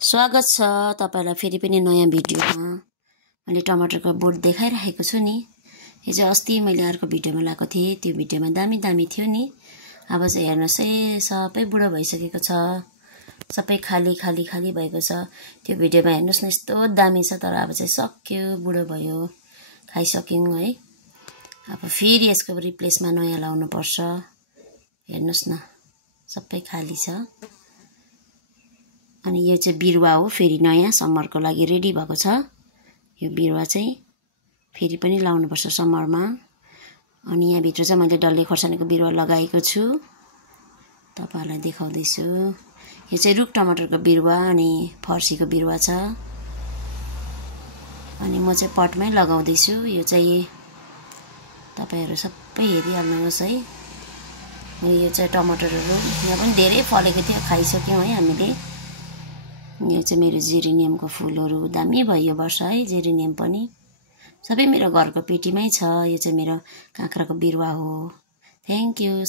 स्वागत छ तपाईलाई फेरि पनि नयाँ भिडियोमा। मैले टमाटरको बोट देखाइरहेको छु नि। यो चाहिँ अस्ति मैले अर्को भिडियोमा लगाएको थिएँ। त्यो भिडियोमा दामी थियो नि। अब चाहिँ हेर्नुस् है, सबै बुढो भइसकेको छ, सबै खाली भएको छ। त्यो भिडियोमा हेर्नुस् न, यस्तो दामी छ, तर अब चाहिँ सक्यो, बुढो भयो, खाइसक्यौँ है। अब फेरि यसको रिप्लेसमा नयाँ लाउनु पर्छ। हेर्नुस् न, सबै खाली छ। अनि यो चाहिँ बिरुवा हो, फेरि नयाँ समरको लागि रेडी भएको छ। यो बिरुवा चाहिँ फेरि पनि लाउनुपर्छ समरमा। अनि यहाँ भित्र चाहिँ मैले डल्ले खोर्सानीको बिरुवा लगाएको छु, तपाईहरुलाई देखाउँदैछु। यो चाहिँ रुख टमाटरको बिरुवा अनि फर्सीको बिरुवा छ। अनि म चाहिँ पटमै लगाउँदैछु। यो चाहिँ तपाईहरु सबै हेरिहाल्नुहोस् है। यो चाहिँ टमाटरहरु यहाँ पनि धेरै फलेको थियो, खाइसक्यौं है हामीले। यो चाहिँ मेरो जेरिनियमको फुलहरु दामी भयो यो वर्ष है। जेरिनियम पनि सबै मेरो घरको पेटीमै छ। यो चाहिँ मेरो काँक्राको बिरुवा हो। Thank you.